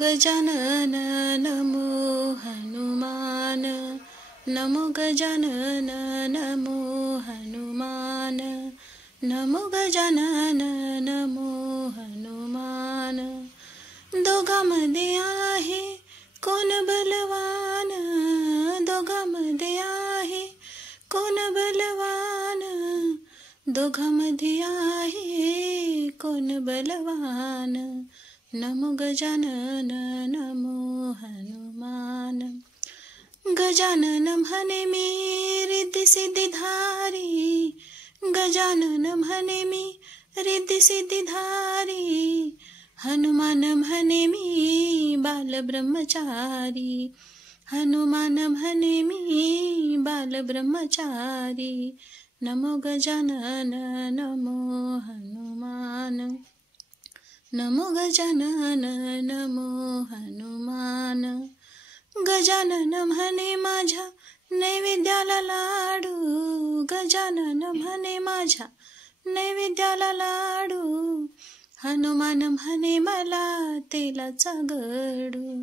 गजानन नमो हनुमान, नमो गजानन नमो हनुमान, नमो गजानन नमो हनुमान। दोघांमध्ये आहे कोण बलवान, दोघांमध्ये आहे कोण बलवान, दोघांमध्ये आहे कोण बलवान। नमो गजानन नमो हनुमान। गजानन म्हणे मी रिद्धी सिद्धिधारी, गजानन म्हणे मी रिद्धी सिद्धिधारी, हनुमान म्हणे मी बालब्रह्मचारी, हनुमान म्हणे मी बालब्रह्मचारी। नमो गजानन नमो हनुमान, नमो गजानन नमो हनुमान। गजानन म्हणे माझ्या नैवेद्याला लाडू, गजानन म्हणे माझ्या नैवेद्याला लाडू, हनुमान म्हणे मला तेलाचा गडू,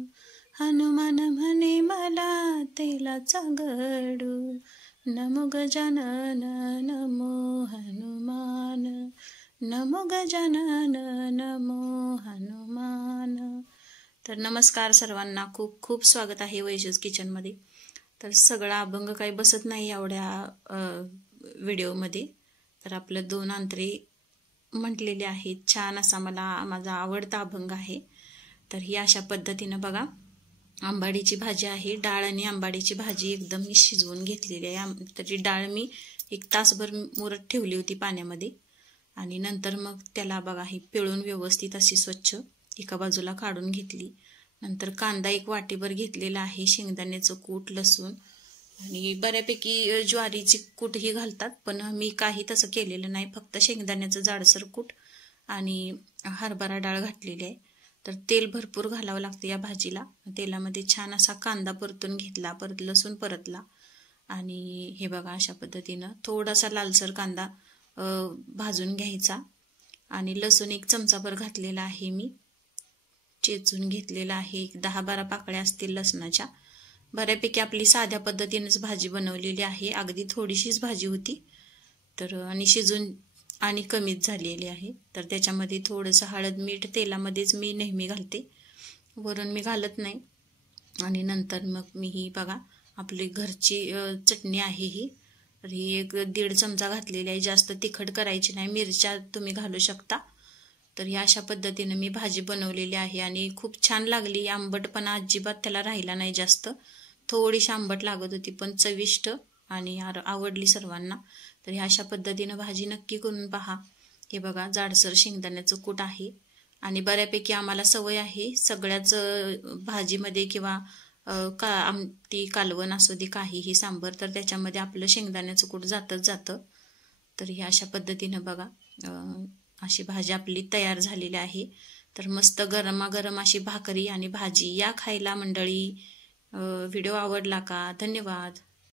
हनुमान म्हणे मला तेलाचा गडू। नमो गजानन नमो हनुमान, नमो गजानन नमो हनुमान। तर नमस्कार सर्वांना, खूप खूप स्वागत आहे वैशूज किचनमध्ये। तर सगळा अभंग काही बसत नाही एवढ्या व्हिडिओमध्ये, तर आपलं 2 अंतरे म्हटलेले आहेत। छान असा माझा आवडता अभंग आहे। तर ही अशा पद्धतीनं बघा, आंबाडीची भाजी आहे, डाळ आणि आंबाडीची भाजी एकदम मी शिजवून घेतलेली आहे। त्याची डाळ मी 1 तासभर मुरत ठेवली होती पाण्यामध्ये, आणि नंतर मग त्याला बघा ही पिळून व्यवस्थित अशी स्वच्छ एका बाजूला काढून घेतली। नंतर कांदा 1 वाटीभर घेतलेला आहे, शेंगदाण्याचं कूट, लसूण आणि बऱ्यापैकी ज्वारीची कूटही घालतात, पण मी काही तसं केलेलं नाही, फक्त शेंगदाण्याचं जाडसर कूट आणि हरभरा डाळ घातलेली आहे। तर तेल भरपूर घालावं लागतं या भाजीला। तेलामध्ये छान असा कांदा परतून घेतला, परत लसूण परतला, आणि हे बघा अशा पद्धतीनं थोडासा लालसर कांदा भाजून घ्यायचा, आणि लसूण 1 चमचाभर घातलेला आहे, मी चेचून घेतलेला आहे। 10-12 पाकळ्या असतील लसणाच्या। बऱ्यापैकी आपली साध्या पद्धतीनेच भाजी बनवलेली आहे, अगदी थोडीशीच भाजी होती, तर आणि शिजून आणि कमीच झालेली आहे। तर त्याच्यामध्ये थोडंसं हळद मीठ तेलामध्येच मी नेहमी घालते, वरून मी घालत नाही। आणि नंतर मग मी ही बघा आपली घरची चटणी आहे ही, तर ही 1-1.5 चमचा घातलेली आहे, जास्त तिखट करायची नाही, मिरच्या तुम्ही घालू शकता। तर ही अशा पद्धतीने मी भाजी बनवलेली आहे, आणि खूप छान लागली। आंबटपणा अजिबात त्याला राहिला नाही जास्त, थोडीशी आंबट लागत होती, पण चविष्ट आणि आवडली सर्वांना। तर ह्या अशा पद्धतीनं भाजी नक्की करून पहा। हे बघा जाडसर शेंगदाण्याचं कूट आहे, आणि बऱ्यापैकी आम्हाला सवय आहे सगळ्याच भाजीमध्ये किंवा आमटी कालवण असू दे काहीही सांबर, तर त्याच्यामध्ये आपलं शेंगदाण्याचं कूट जातच जातं। तर ह्या अशा पद्धतीनं बघा अशी भाजी आपली तयार झालेली आहे। तर मस्त गरमागरम अशी भाकरी आणि भाजी या खायला मंडळी। व्हिडिओ आवडला का? धन्यवाद।